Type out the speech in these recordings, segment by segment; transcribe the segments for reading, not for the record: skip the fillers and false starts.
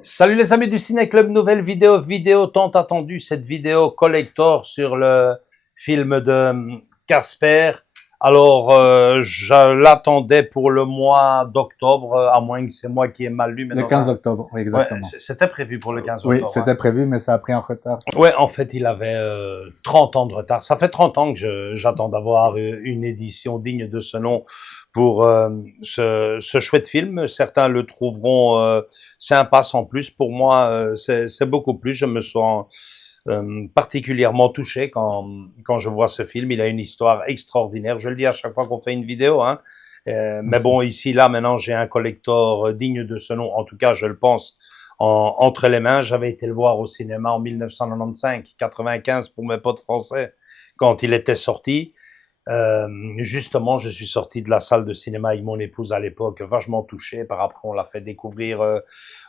Salut les amis du Ciné Club, nouvelle vidéo tant attendue, cette vidéo collector sur le film de Casper. Alors, je l'attendais pour le mois d'octobre, à moins que c'est moi qui ai mal lu. Mais le 15 octobre, oui, exactement. Ouais, c'était prévu pour le 15 octobre. Oui, c'était prévu, mais ça a pris un retard. Ouais, en fait, il avait 30 ans de retard. Ça fait 30 ans que j'attends d'avoir une édition digne de ce nom pour ce chouette film. Certains le trouveront sympa sans plus. Pour moi, c'est beaucoup plus. Je me sens particulièrement touché quand je vois ce film. Il a une histoire extraordinaire. Je le dis à chaque fois qu'on fait une vidéo, hein. Mais bon, ici, là, maintenant, j'ai un collector digne de ce nom. En tout cas, je le pense, entre les mains. J'avais été le voir au cinéma en 1995 pour mes potes français quand il était sorti. Justement, je suis sorti de la salle de cinéma avec mon épouse à l'époque, vachement touché. Par après, on l'a fait découvrir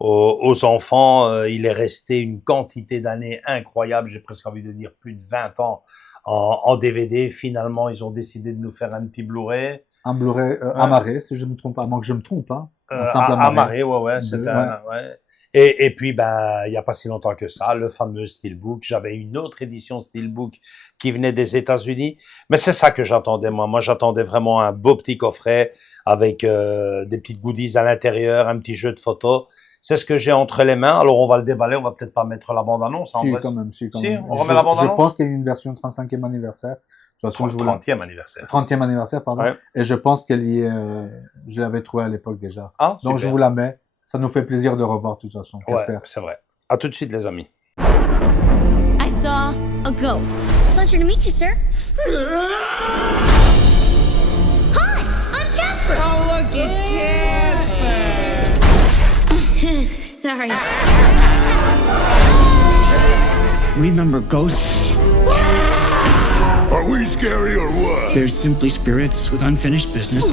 aux enfants. Il est resté une quantité d'années incroyable. J'ai presque envie de dire plus de 20 ans en DVD. Finalement, ils ont décidé de nous faire un petit Blu-ray. Un Blu-ray amarré, si je ne me trompe pas, à moins que je me trompe, hein. Un simple amarré, ouais, c'est ouais. Et puis, ben, il n'y a pas si longtemps que ça, le fameux Steelbook. J'avais une autre édition Steelbook qui venait des États-Unis. Mais c'est ça que j'attendais, moi. Moi, j'attendais vraiment un beau petit coffret avec des petites goodies à l'intérieur, un petit jeu de photos. C'est ce que j'ai entre les mains. Alors, on va le déballer. On va peut-être pas mettre la bande-annonce. Si, quand même, si, quand même. On remet la bande-annonce. Je pense qu'il y a une version 35e anniversaire. 30e anniversaire. 30e anniversaire, pardon. Ouais. Et je pense qu'elle y est, je l'avais trouvée à l'époque déjà. Ah, donc, je vous la mets. Ça nous fait plaisir de revoir, de toute façon. Ouais, c'est vrai. À tout de suite, les amis. I saw a ghost. Pleasure to meet you, sir. Hi, I'm Casper. Oh, look, it's Casper. Sorry. Remember ghosts? Are we scary or what? They're simply spirits with unfinished business.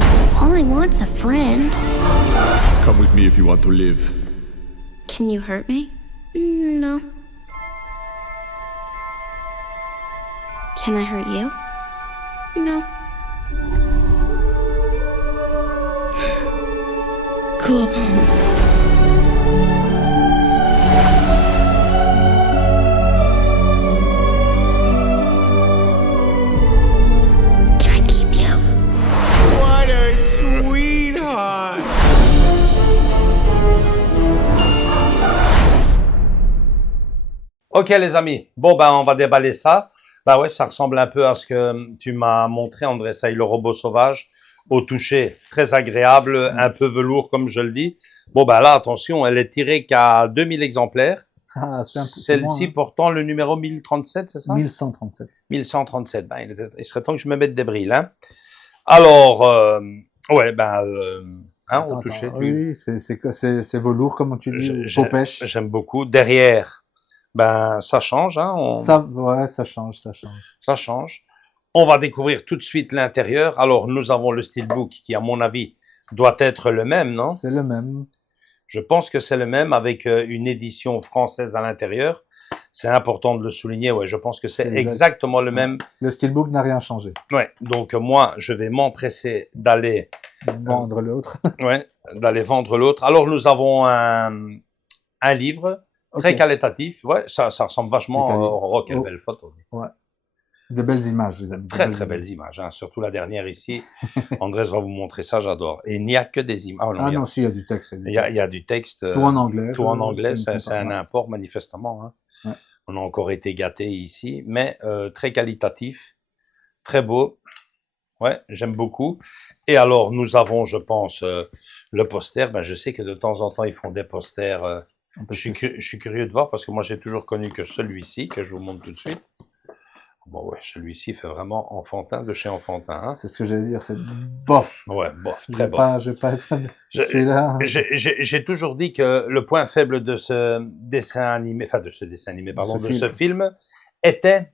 All I want's a friend. Come with me if you want to live. Can you hurt me? No. Can I hurt you? No. Cool. Ok les amis, bon ben on va déballer ça. Ben ouais, ça ressemble un peu à ce que tu m'as montré, André Saï, le robot sauvage, au toucher très agréable, un peu velours comme je le dis. Bon ben là, attention, elle est tirée qu'à 2000 exemplaires. Ah, celle-ci portant le numéro 1037, c'est ça? 1137. 1137, ben il serait temps que je me mette des brilles. Hein. Alors, ouais, ben... hein, au toucher. Oui, c'est velours, comme tu dis, peau pêche. J'aime beaucoup. Derrière, ben, ça change, hein. Ouais, ça change. Ça change. On va découvrir tout de suite l'intérieur. Alors, nous avons le Steelbook qui, à mon avis, doit être le même, non? C'est le même. Je pense que c'est le même avec une édition française à l'intérieur. C'est important de le souligner. Ouais, je pense que c'est exactement le même. Le Steelbook n'a rien changé. Ouais. Donc, moi, je vais m'empresser d'aller vendre l'autre. Ouais, d'aller vendre l'autre. Alors, nous avons un livre. Très qualitatif, ouais, ça ressemble vachement au rock, quelle belle photo. Ouais. De belles images, les amis. Très belles images, hein. Surtout la dernière ici. Andrés va vous montrer ça, j'adore. Et il n'y a que des images. Ah non, si, il y a du texte. Il y a du texte. Tout en anglais. Tout en anglais, c'est un import, manifestement. Hein. Ouais. On a encore été gâtés ici, mais très qualitatif, très beau. Ouais, j'aime beaucoup. Et alors, nous avons, je pense, le poster. Ben, je sais que de temps en temps, ils font des posters... Je suis curieux de voir parce que moi j'ai toujours connu que celui-ci que je vous montre tout de suite. Bon, ouais, celui-ci fait vraiment enfantin de chez enfantin. Hein. C'est ce que j'allais dire, c'est bof. Ouais, bof, Je très vais bof. pas, je vais pas être Je- celui-là. J'ai toujours dit que le point faible de ce dessin animé, enfin de ce dessin animé, pardon, de ce film, était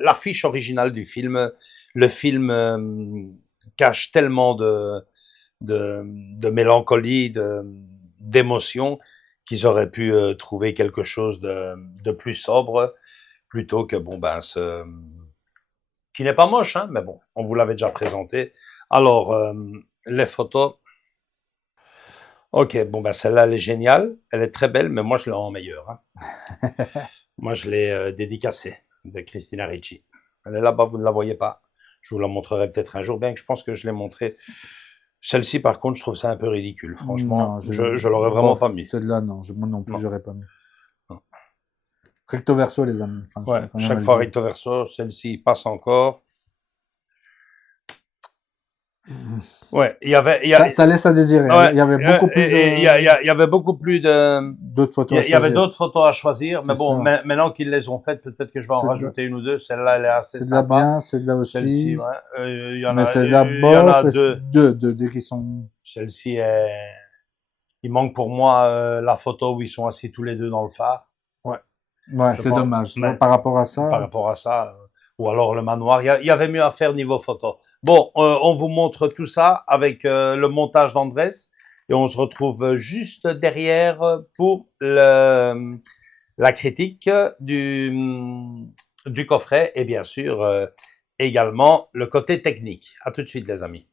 l'affiche originale du film. Le film cache tellement de mélancolie, d'émotion, qu'ils auraient pu trouver quelque chose de plus sobre, plutôt que bon ben qui n'est pas moche, hein, mais bon, on vous l'avait déjà présenté. Alors les photos. Ok, bon ben celle-là elle est géniale, elle est très belle, mais moi je l'ai en meilleur. Hein. Moi je l'ai dédicacée de Christina Ricci. Elle est là-bas, vous ne la voyez pas. Je vous la montrerai peut-être un jour, bien que je pense que je l'ai montrée. Celle-ci, par contre, je trouve ça un peu ridicule. Franchement, Non, je l'aurais vraiment bof, pas mis. Celle-là, non, moi non plus, Non. j'aurais pas mis. Non. Recto verso, les amis. Enfin, je Ouais, tiens quand même à chaque le fois dire. recto verso, celle-ci passe encore. Ouais, Ça laisse à désirer. ouais, Il y avait beaucoup plus il y avait beaucoup plus d'autres photos à il y avait choisir. d'autres photos à choisir, mais C'est bon, ça. maintenant qu'ils les ont faites, peut-être que je vais en C'est de la- rajouter une ou deux. Celle-là, elle est assez C'est de la sympa. bien, c'est de la aussi. Celle-ci, ouais. Il y en Mais a, c'est de la il y en a bof, et deux. deux qui sont... Celle-ci est, il manque pour moi la photo où ils sont assis tous les deux dans le phare. Ouais, Je c'est pense- dommage. mais- Par rapport à ça, Par rapport à ça, ou alors le manoir, il y avait mieux à faire niveau photo. Bon, on vous montre tout ça avec le montage d'Andrés et on se retrouve juste derrière pour la critique du coffret et bien sûr également le côté technique. À tout de suite les amis.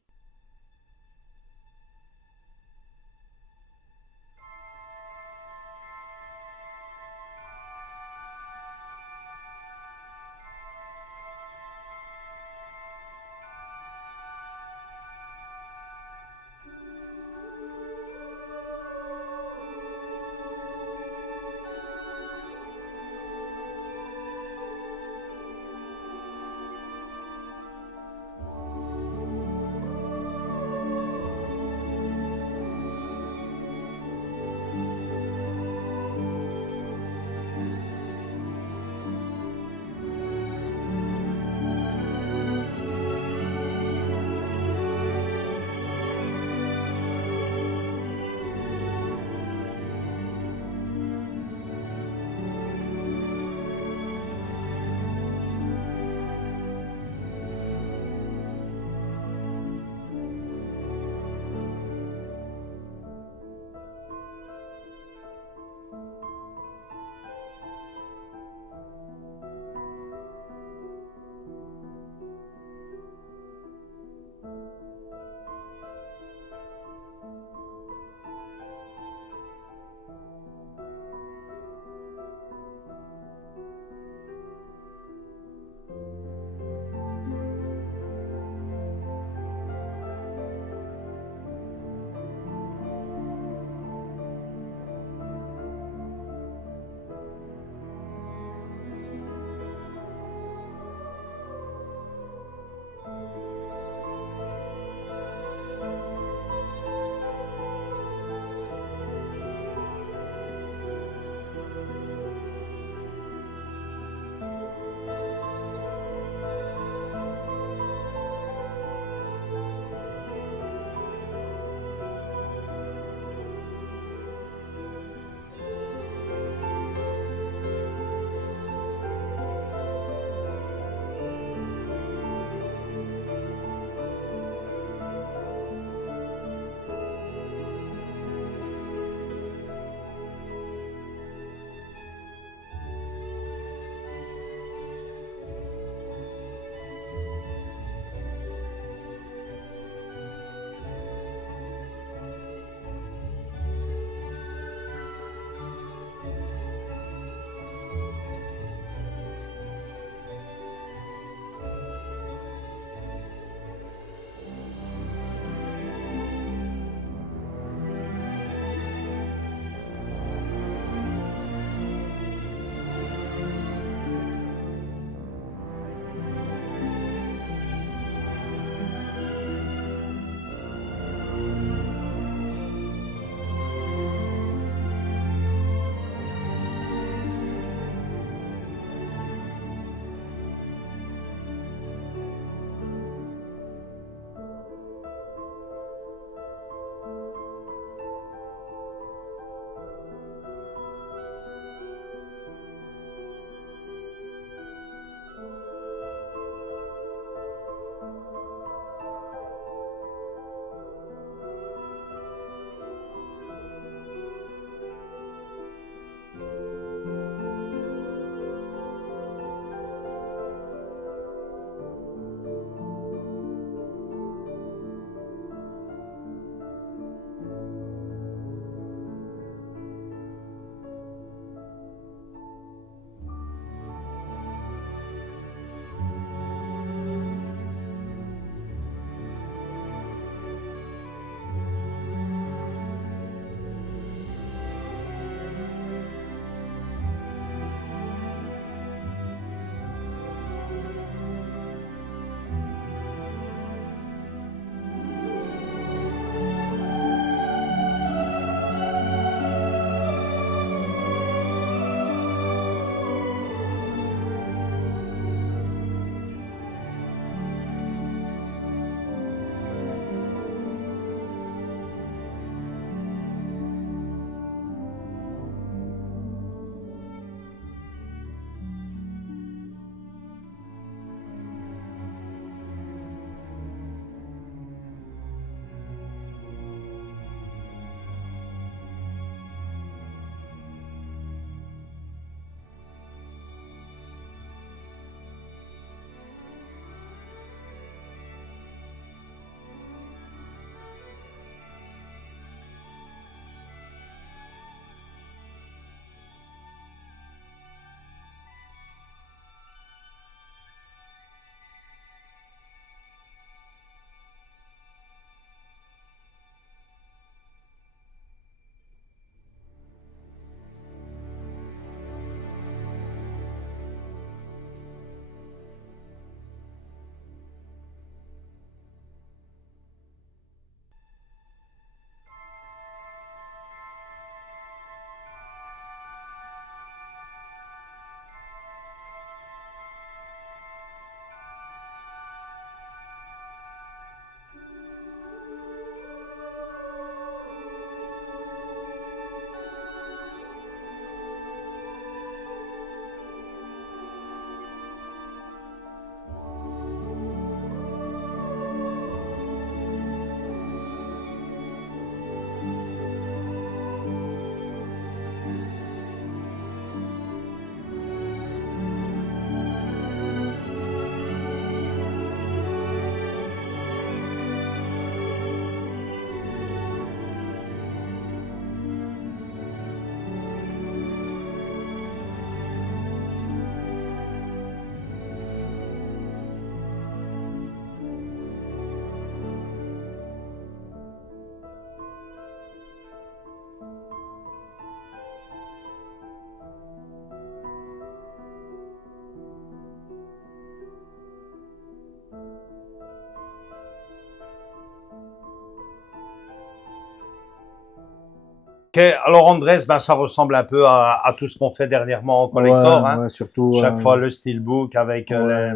Ok, alors Andrés, ben ça ressemble un peu à tout ce qu'on fait dernièrement en collector, Ouais, hein. ouais, surtout Chaque fois le steelbook avec ouais,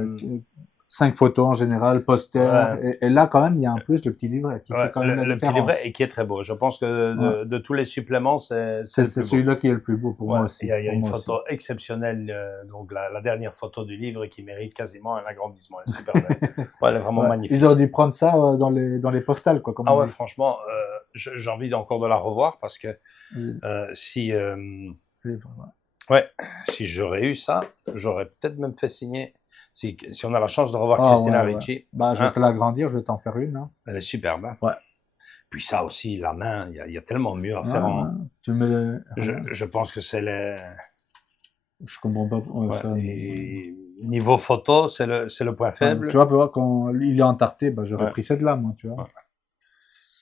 5 photos en général, poster. Et là, quand même, il y a en plus le petit livret qui fait quand même la le petit différence. livret et qui est très beau. Je pense que de tous les suppléments, c'est le C'est plus beau. celui-là qui est le plus beau pour moi aussi. Il y a pour une moi photo aussi. exceptionnelle, donc la dernière photo du livre qui mérite quasiment un agrandissement. Elle est super belle. Ouais, elle est vraiment Ouais. magnifique. Ils auraient dû prendre ça dans les postales, quoi, comme Ah on ouais, dit. franchement, j'ai envie encore de la revoir parce que si Livre, ouais. ouais, si j'aurais eu ça, j'aurais peut-être même fait signer. Si on a la chance de revoir Ah Christina ouais, ouais. Ricci, Bah, je vais hein, te l'agrandir, je vais t'en faire une. Hein. elle est superbe. Hein. Ouais. Puis ça aussi, la main, il y a tellement mieux à Ouais, faire. ouais. Tu mets Je pense que c'est je comprends pas ça. et niveau photo, c'est le point faible. Tu vois, quand il est entarté, bah, j'aurais Ouais. pris celle-là, moi, tu vois. Ouais.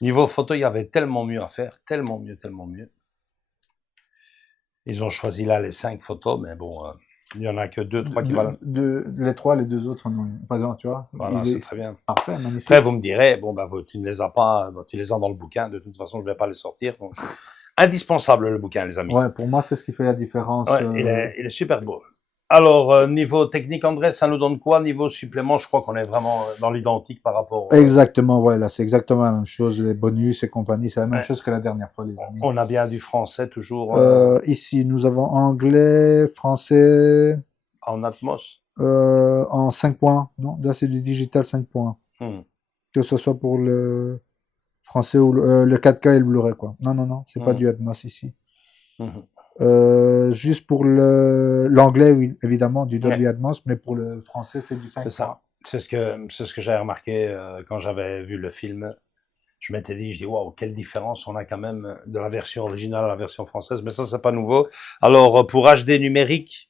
Niveau photo, il y avait tellement mieux à faire, tellement mieux, tellement mieux. Ils ont choisi là les 5 photos, mais bon, il y en a que 2, 3 qui valent. Les 3, les 2 autres, non. Enfin, non, tu vois. Voilà, c'est très bien. Parfait, magnifique. Après, vous me direz, bon, bah, tu ne les as pas, tu les as dans le bouquin. De toute façon, je ne vais pas les sortir. Donc, indispensable le bouquin, les amis. Ouais, pour moi, c'est ce qui fait la différence. Ouais, il est super beau. Alors, niveau technique, André, ça nous donne quoi? Niveau supplément, je crois qu'on est vraiment dans l'identique par rapport. Exactement, ouais, là, c'est exactement la même chose. Les bonus et compagnie, c'est la même chose que la dernière fois, les amis. On a bien du français toujours Ici, nous avons anglais, français, en Atmos. en 5 points. Non, là, c'est du digital 5 points. Que ce soit pour le français ou le 4K et le Blu-ray, quoi. Non, c'est pas du Atmos ici. Juste pour l'anglais, oui, évidemment, du Dolby Atmos, mais pour le français, c'est du 5 C'est ça. C'est ce que j'avais remarqué quand j'avais vu le film. Je m'étais dit, waouh, quelle différence on a quand même de la version originale à la version française. Mais ça, c'est pas nouveau. Alors, pour HD numérique,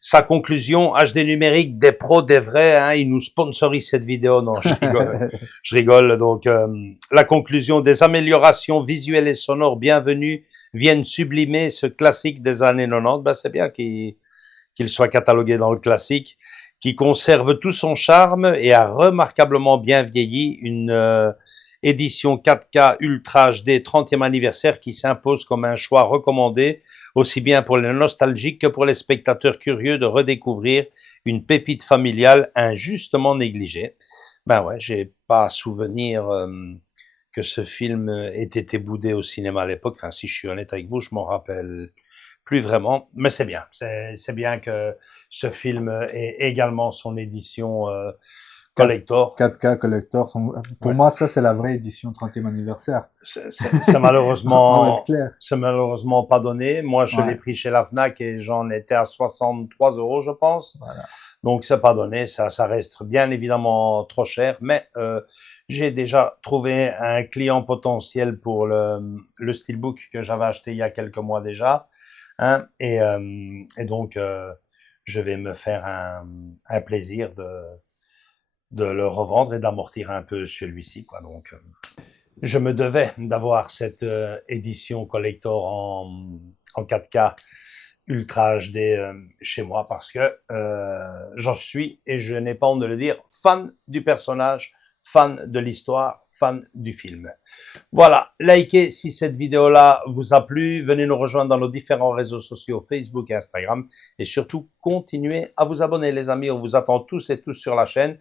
sa conclusion, HD numérique, des pros, des vrais, hein, ils nous sponsorisent cette vidéo. Non, je rigole. Je rigole. Donc, la conclusion, des améliorations visuelles et sonores bienvenues viennent sublimer ce classique des années 90. Ben, c'est bien qu'il soit catalogué dans le classique. qui conserve tout son charme et a remarquablement bien vieilli. Une édition 4K Ultra HD 30e anniversaire qui s'impose comme un choix recommandé, aussi bien pour les nostalgiques que pour les spectateurs curieux de redécouvrir une pépite familiale injustement négligée. Ben ouais, j'ai pas souvenir que ce film ait été boudé au cinéma à l'époque. Enfin, si je suis honnête avec vous, je m'en rappelle plus vraiment, mais c'est bien. C'est bien que ce film ait également son édition collector. 4K collector. Pour moi, ça, c'est la vraie édition 30e anniversaire. C'est malheureusement, c'est malheureusement pas donné. Moi, je l'ai pris chez la Fnac et j'en étais à 63 €, je pense. Voilà. Donc, c'est pas donné. Ça reste bien évidemment trop cher, mais j'ai déjà trouvé un client potentiel pour le Steelbook que j'avais acheté il y a quelques mois déjà. Hein, et donc, je vais me faire un plaisir de le revendre et d'amortir un peu celui-ci, quoi. Donc, je me devais d'avoir cette édition collector en 4K Ultra HD chez moi parce que j'en suis, et je n'ai pas honte de le dire, fan du personnage, fan de l'histoire, fan du film. Voilà, likez si cette vidéo-là vous a plu, venez nous rejoindre dans nos différents réseaux sociaux, Facebook et Instagram, et surtout, continuez à vous abonner, les amis. On vous attend tous et tous sur la chaîne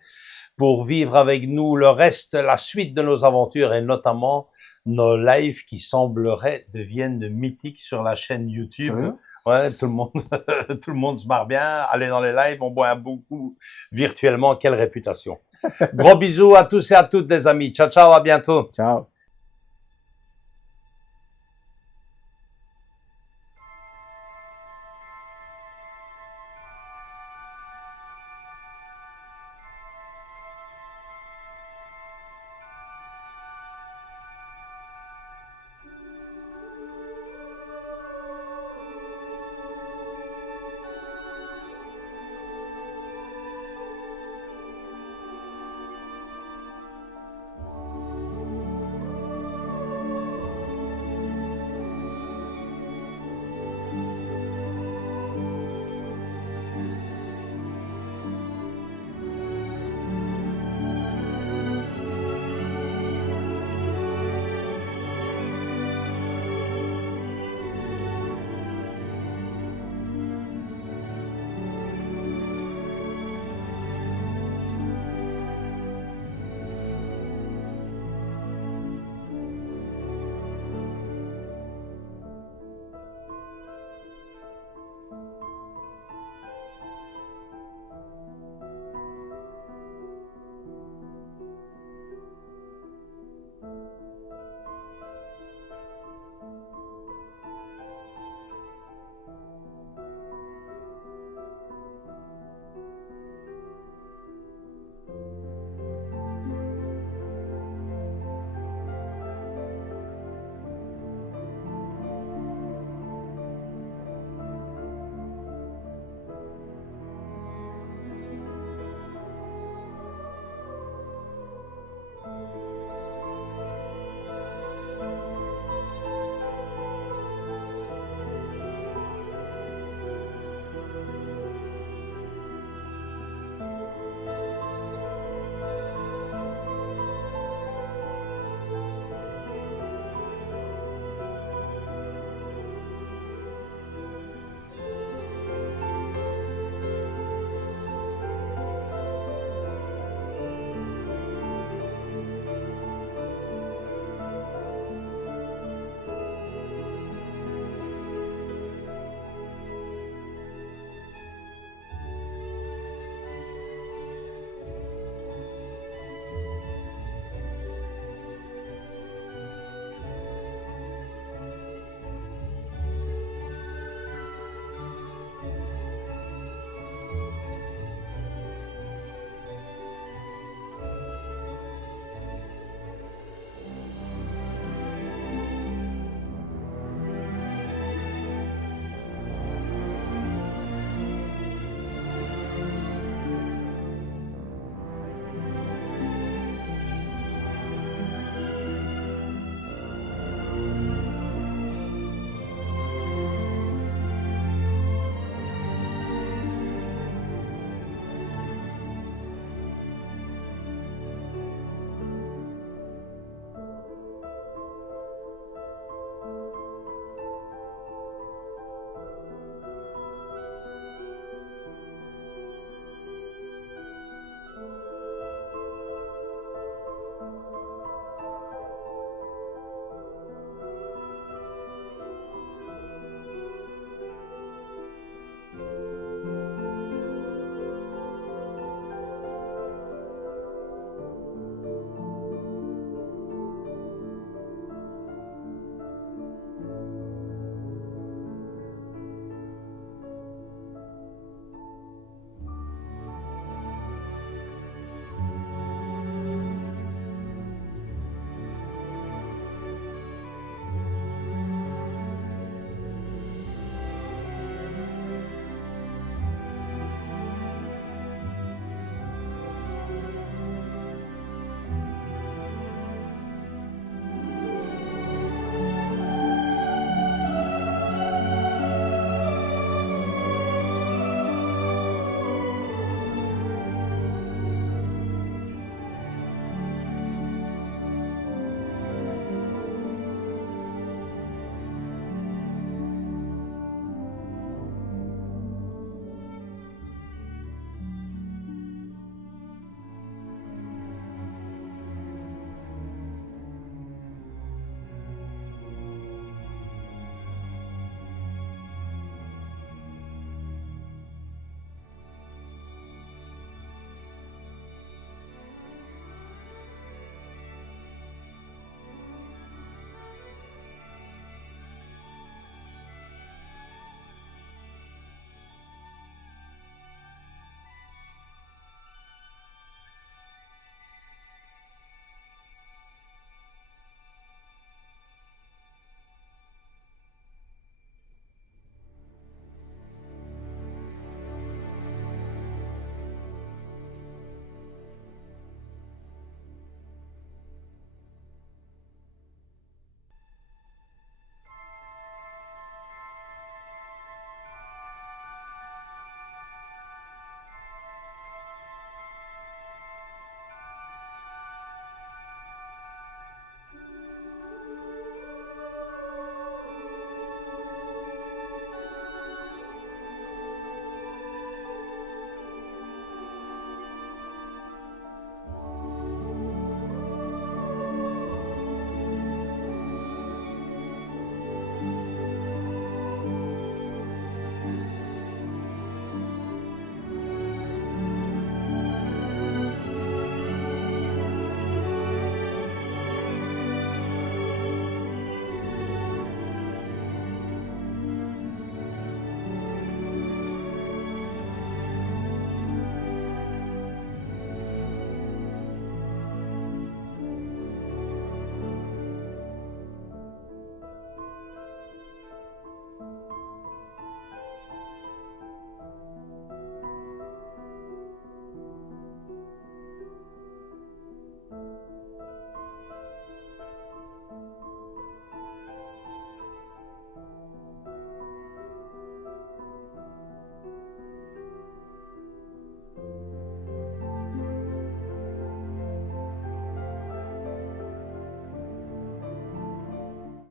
pour vivre avec nous le reste, la suite de nos aventures, et notamment nos lives qui sembleraient deviennent mythiques sur la chaîne YouTube. Ouais, tout le monde se marre bien. Allez dans les lives, on boit un bon coup virtuellement. Quelle réputation. Gros bisous à tous et à toutes, les amis. Ciao, ciao, à bientôt. Ciao.